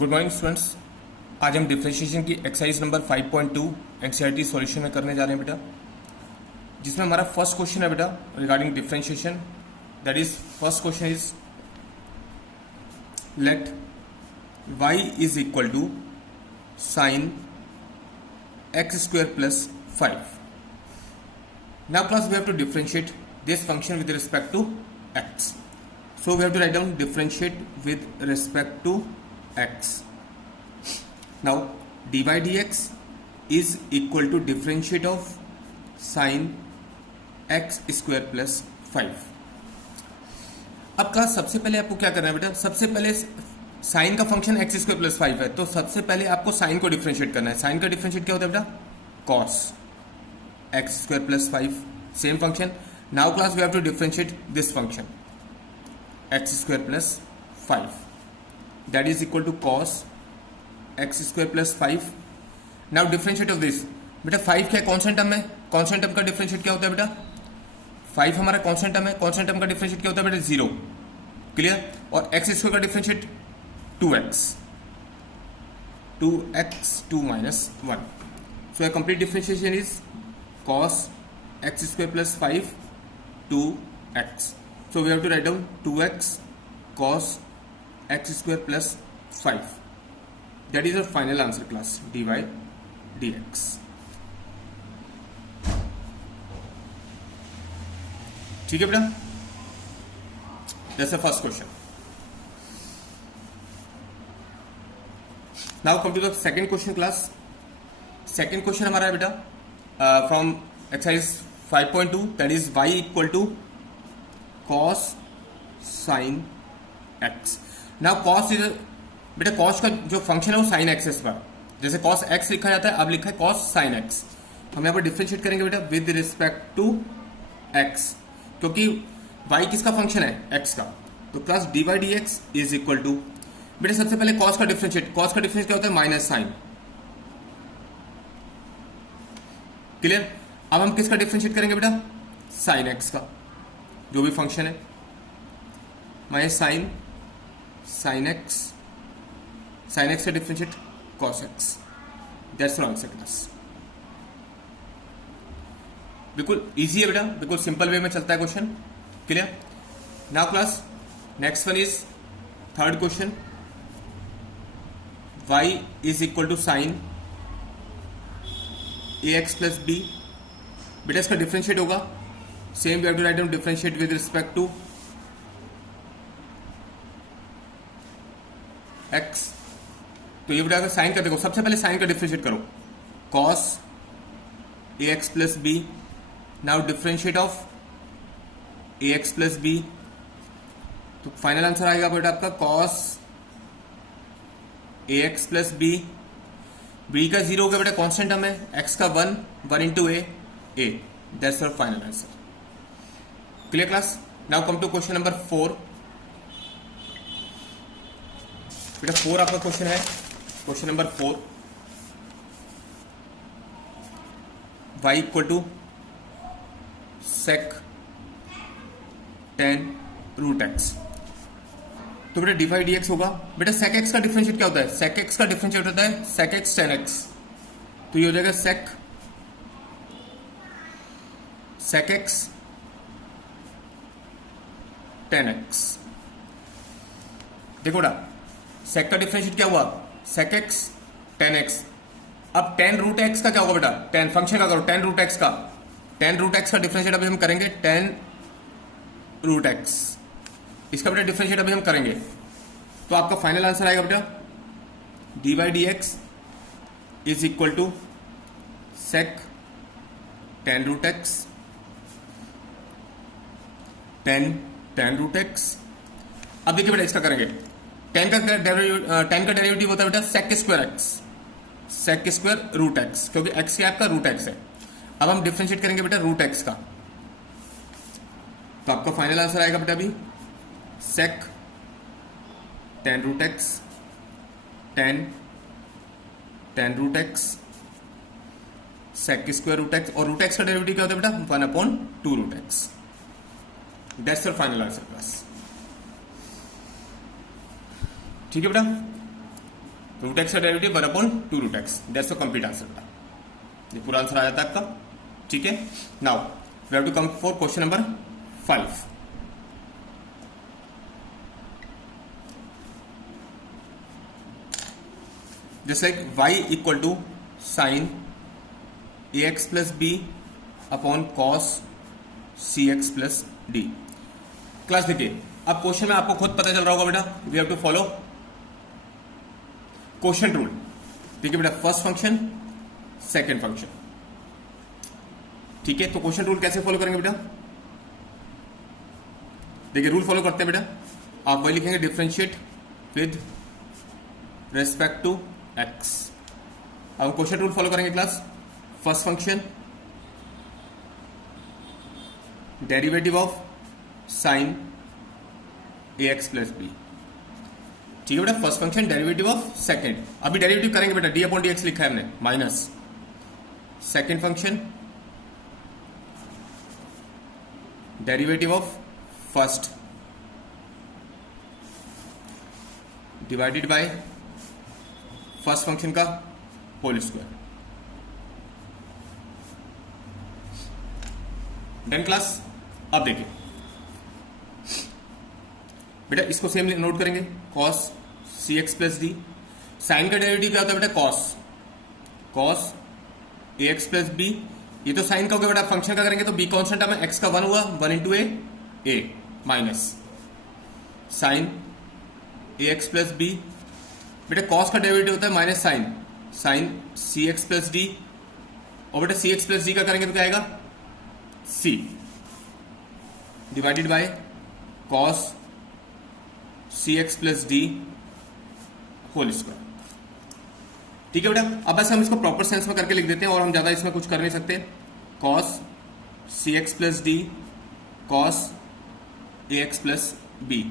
Good morning students. आज हम differentiation की एक्सरसाइज नंबर 5.2 एनसीईआरटी सॉल्यूशन में करने जा रहे हैं बेटा, जिसमें हमारा फर्स्ट क्वेश्चन है बेटा regarding differentiation. That is first question is let y is equal to sine x square plus 5. Now class, we have to differentiate this function with respect to x. So we have to write down differentiate with respect to x. Now dy dx is equal to differentiate of sin x square plus 5. अब class सबसे पहले आपको क्या करना है बेटा, सबसे पहले साइन का फंक्शन एक्स स्क्वायर प्लस 5 है, तो सबसे पहले आपको साइन को डिफरेंशिएट करना है. साइन का डिफरेंशिएट क्या होता है बेटा, cos x square plus 5, same function. Now class, we have to differentiate this function x square plus 5, that is equal to cos x square plus 5. Now differentiate of this बेटा, 5 क्या constant term है, constant term का differentiate क्या होता है बेटा, 5 हमारा constant term है, कॉन्स्टेंट टर्म का डिफरेंशिएट क्या होता है बेटा, 0. क्लियर. और x स्क्वायर का differentiate 2x 2 minus 1. So a complete differentiation is cos x square plus 5 2x. So we have to write down 2x cos x square plus 5. That is our final answer class, dy dx. ठीक है बेटा, that's the first question. Now come to the second question class. Second question हमारा है बेटा from exercise 5.2, that is y equal to cos sine x. Now cos is बेटा, cos का जो function है वो साइन एक्सेस पर, जैसे कॉस x लिखा जाता है, अब लिखा है कॉस साइन x. हम यहाँ पर डिफरेंशिएट करेंगे बेटा विद रिस्पेक्ट टू x, क्योंकि y किसका फंक्शन है, x का. तो plus dy dx is equal to बेटा, सबसे पहले कॉस का डिफरेंशिएट, कॉस का डिफरेंशिएट क्या होता है, माइनस साइन. क्लियर. अब हम किसका डिफरेंशिएट करेंगे बेटा, साइन एक्स का, जो भी फंक्शन है, माइनस साइन एक्स का differentiate cos x. That's answer class. बिल्कुल इजी है बेटा, बिल्कुल सिंपल वे में चलता है question. Clear. Now class next one is third question. y is equal to sine ax plus B. बेटा इसका डिफरेंशिएट होगा, same we have to write down differentiate with respect to x. तो ये बेटा sign का देखो, सबसे पहले साइन का डिफरेंशिएट करो, cos ax plus B. Now differentiate of ax plus B, तो फाइनल आंसर आएगा बेटा आपका cos ax plus B. B का 0 हो गया बेटा, कॉन्स्टेंट टर्म है, एक्स का 1 into A. That's our final answer. Clear class. Now come to question number 4. बेटा 4 आपका क्वेश्चन है, question number 4. y equal to sec tan root x. तो बेटा डिवाइड dx होगा. बेटा sec x का डिफरेंशिएट क्या होता है, sec x का डिफरेंशिएट होता है sec x tan x. तो ये हो जाएगा sec x tan x. देखो बेटा, sec का डिफरेंशिएट क्या हुआ, sec x tan x. अब tan रूट x का क्या होगा बेटा, tan फंक्शन का करो, tan रूट x का, tan रूट x का डिफरेंशिएट अभी हम करेंगे tan रूट x. इसका बेटा डिफरेंशिएट अभी हम करेंगे, तो आपका फाइनल आंसर आएगा बेटा dy dx is equal to sec tan root x tan root x. अब देखिए बेटा इसका करेंगे, tan का डेरिवेटिव होता है बेटा sec स्क्वायर रूट x, क्योंकि x क्या आपका रूट x है. अब हम डिफरेंशिएट करेंगे बेटा रूट x का, तो आपका फाइनल आंसर आएगा बेटा अभी sec tan root x tan root x sec square root x, और रूट x का डेरिवेटिव क्या होता है बेटा 1/2 root x. That's your final answer class. ठीक है बेटा. रूट एक्स का derivative 1/2 root x, that's the complete answer था। ये पूरा आंसर आ जाता है आपका। ठीक है, now we have to come for question number 5। Just like y equal to sine ax plus B upon cos cx plus D. Class देखिए, अब क्वेश्चन में आपको खुद पता चल रहा होगा बेटा, we have to follow quotient rule. देखिए बेटा, फर्स्ट फंक्शन सेकेंड फंक्शन, ठीक है। तो क्वोशंट रूल कैसे फॉलो करेंगे बेटा? देखिए रूल फॉलो करते हैं बेटा, आप वही लिखेंगे differentiate with respect to x. अब क्वोशंट रूल फॉलो करेंगे class. First function derivative of sine A x plus B, ठीक है बेटा। First function derivative of second, अभी डेरिवेटिव करेंगे बेटा, डी अपॉन डी एक्स लिखा है हमने, minus second function derivative of first divided by first function का होल स्क्वायर। Done class. अब देखिए बेटा, इसको सेम नोट करेंगे, कॉस सी एक्स प्लस डी। साइन का डेरिवेटिव क्या होता है बेटा? Cos A x plus B. ये तो साइन का हो गया बेटा, फंक्शन का करेंगे तो बी कॉन्स्टेंट में एक्स का 1 हुआ, 1 into A minus sign A x plus B. बेटा कॉस का डेरिवेटिव होता है माइनस साइन सी एक्स प्लस डी, और बेटा सी एक्स प्लस डी का करेंगे तो क्या आएगा? C divided by cos C x plus D whole square. ठीक है बेटा, अब ऐसे हम इसको प्रॉपर सेंस में करके लिख देते हैं और हम ज्यादा इसमें कुछ कर नहीं सकते। Cos C x plus D cos A x plus B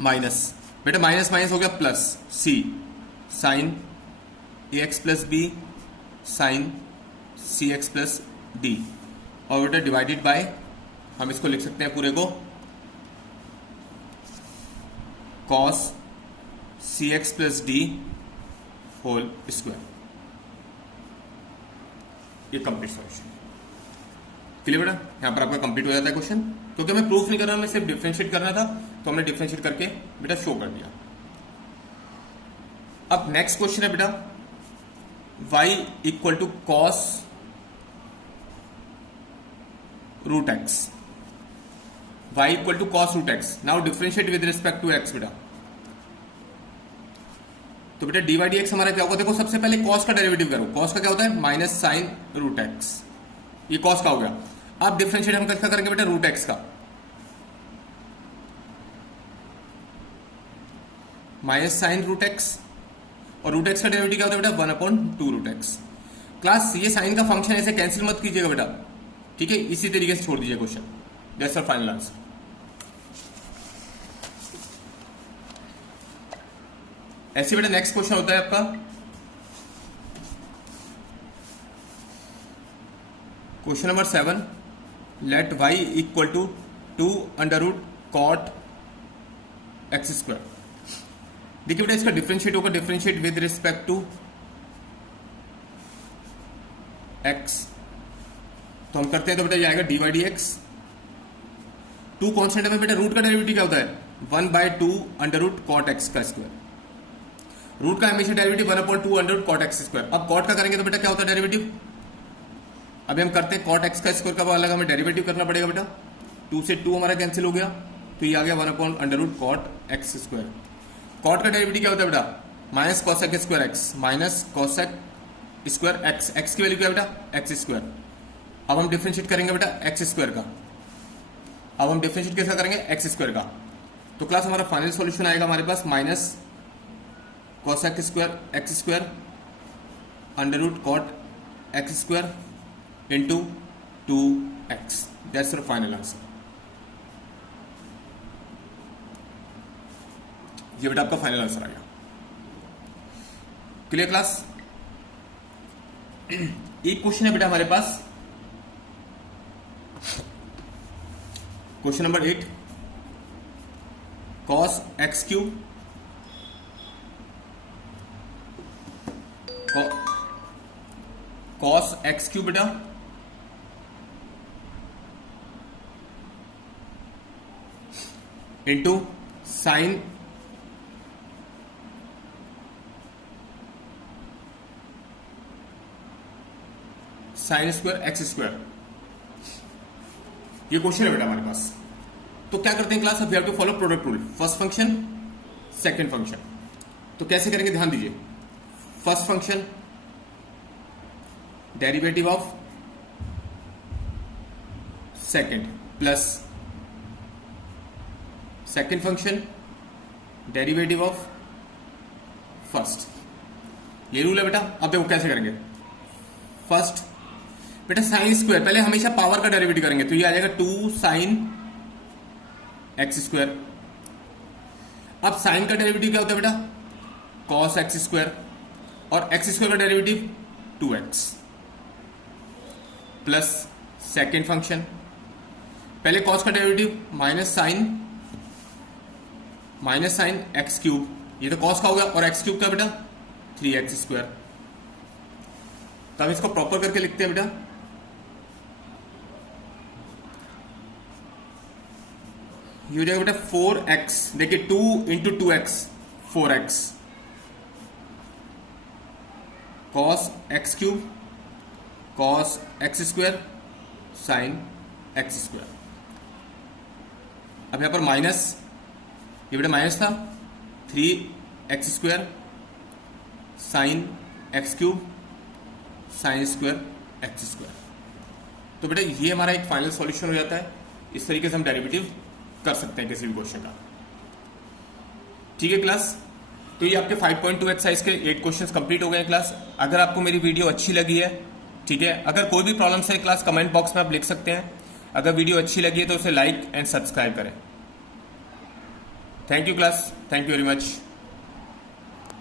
minus, बेटा माइनस माइनस हो गया plus C sign A x plus B sign C x plus D, और बेटा डिवाइडेड बाय, हम इसको लिख सकते हैं पूरे को कॉस सी x plus D whole square. ये कंप्लीट सॉल्यूशन। क्लियर बेटा, यहां पर आपका कंप्लीट हो जाता है क्वेश्चन, क्योंकि हमें प्रूफ नहीं करना, हमें सिर्फ डिफरेंशिएट करना था, तो हमने डिफरेंशिएट करके बेटा शो कर दिया। अब नेक्स्ट क्वेश्चन है बेटा, y equal to cos root x. y equal to cos root x. Now differentiate with respect to x बेटा। तो बेटा डी वाई डी एक्स हमारा क्या होगा? देखो सबसे पहले कॉस का डेरिवेटिव करो। कॉस का क्या होता है? Minus sine root x. ये कॉस का हो गया। अब डिफरेंशिएट हम किसका करेंगे बेटा? रूट एक्स का। माइनस साइन रूट एक्स, और रूट एक्स का डेरिवेटिव क्या होता है बेटा? 1/2 रूट एक्स। क्लास ये साइन का फंक्शन ऐसे कैंसिल मत कीजिएगा बेटा, ठीक है? इसी तरीके से छोड़ दीजिए question. That's our final answer. ऐसे बेटा नेक्स्ट क्वेश्चन होता है आपका question number 7। Let y equal to 2 under root cot x square. देखिए बेटा इसका डिफरेंशिएट होगा, differentiate with respect to x। तो हम करते हैं, तो बेटा ये आएगा d y d x. 2 constant में बेटा रूट का डेरिवेटिव क्या होता है? 1/2 अंडर रूट कॉट एक्स का स्क्वायर। रूट का हमेशा derivative 1/2 under root cot x square. अब कॉट का करेंगे तो बेटा क्या होता है डेरिवेटिव? अभी हम करते हैं कॉट एक्स का स्क्वायर का अलग हमें डेरिवेटिव करना पड़ेगा बेटा। 2 से 2 हमारा कैंसिल हो गया, तो ये आ गया 1/√कॉट एक्स स्क्वायर। कॉट का डेरिवेटिव क्या होता है बेटा? Minus cosec square x, minus cosec square x. X की वैल्यू क्या है बेटा? X square. अब हम डिफरेंशिएट करेंगे बेटा एक्स स्क्वायर का। अब हम डिफरेंशिएट कैसा करेंगे? एक्स स्क्वायर का। तो क्लास हमारा फाइनल सॉल्यूशन आएगा हमारे पास minus cosec square x square under root cot x square into 2x। That's your final answer. ये बेटा आपका फाइनल आंसर आ गया। Clear class? एक क्वेश्चन है बेटा हमारे पास, question number 8। Cos x cube cos x cube बेटा into sine square x square. ये क्वेश्चन है बेटा हमारे पास। तो क्या करते हैं क्लास, अब we have to follow product rule, first function second function. तो कैसे करेंगे ध्यान दीजिए, first function derivative of second plus second function derivative of first. ये रूल है बेटा। अब देखो कैसे करेंगे, फर्स्ट बेटा साइन स्क्वायर, पहले हमेशा पावर का डेरिवेटिव करेंगे, तो ये आ जाएगा 2 साइन एक्स स्क्वायर। अब साइन का डेरिवेटिव क्या होता है बेटा, कॉस एक्स स्क्वायर, और एक्स स्क्वायर का derivative 2x plus second function, पहले कॉस का derivative minus sine x cube, ये तो कॉस का हो गया, और एक्स क्यूब का बेटा 3x स्क्वायर। तो हम इसको प्रॉपर करके लिखते हैं बेटा, ये हो जाएगा बेटा 4x, देखिए 2 into 2x 4x, cos x cube cos x square sine x square. अब यहां पर माइनस, ये बेटा माइनस था, 3x square sine x cube sign square x square. तो बेटा ये हमारा एक फाइनल सॉल्यूशन हो जाता है। इस तरीके से हम डेरिवेटिव कर सकते हैं किसी भी क्वेश्चन का। ठीक है क्लास, तो ये आपके 5.2 एक्सरसाइज के 8 क्वेश्चंस कंप्लीट हो गए हैं क्लास। अगर आपको मेरी वीडियो अच्छी लगी है, ठीक है, अगर कोई भी प्रॉब्लम्स है क्लास कमेंट बॉक्स में आप लिख सकते हैं। अगर वीडियो अच्छी लगी है तो उसे लाइक एंड सब्सक्राइब करें। Thank you class, thank you very much.